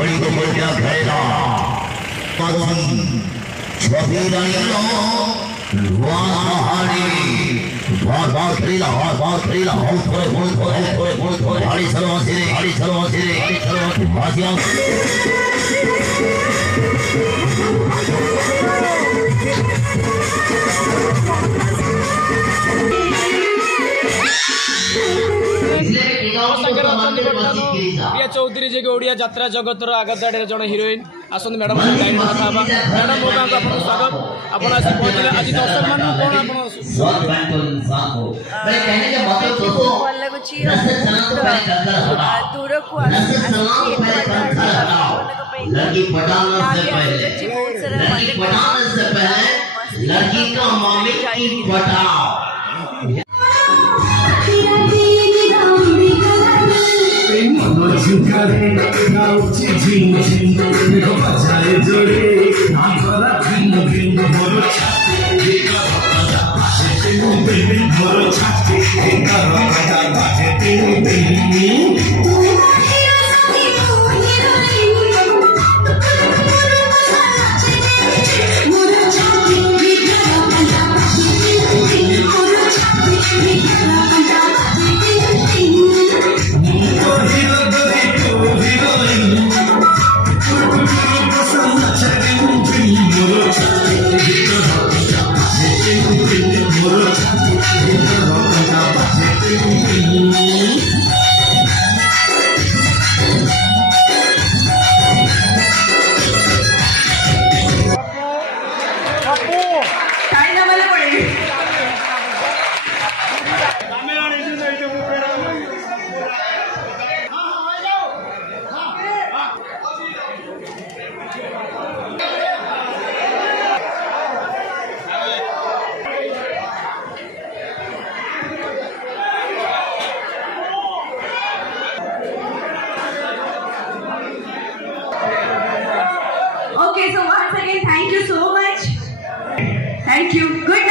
बड़ी को बोल क्या कहेगा छोटी रानियों बहुत खरीदा थोड़े हाड़ी चलो भाजिया प्रिया चौधरी जी के ओडिया यात्रा जगत आगदाड़ी जन हिरोइन आसत मैडम टाइम कथा मैडम मो गाँव आपको स्वागत आपड़ आसी पहुँचे आज दर्शक मान भल लगुच दूर को Okay, so once again, thank you so much. Thank you. Good.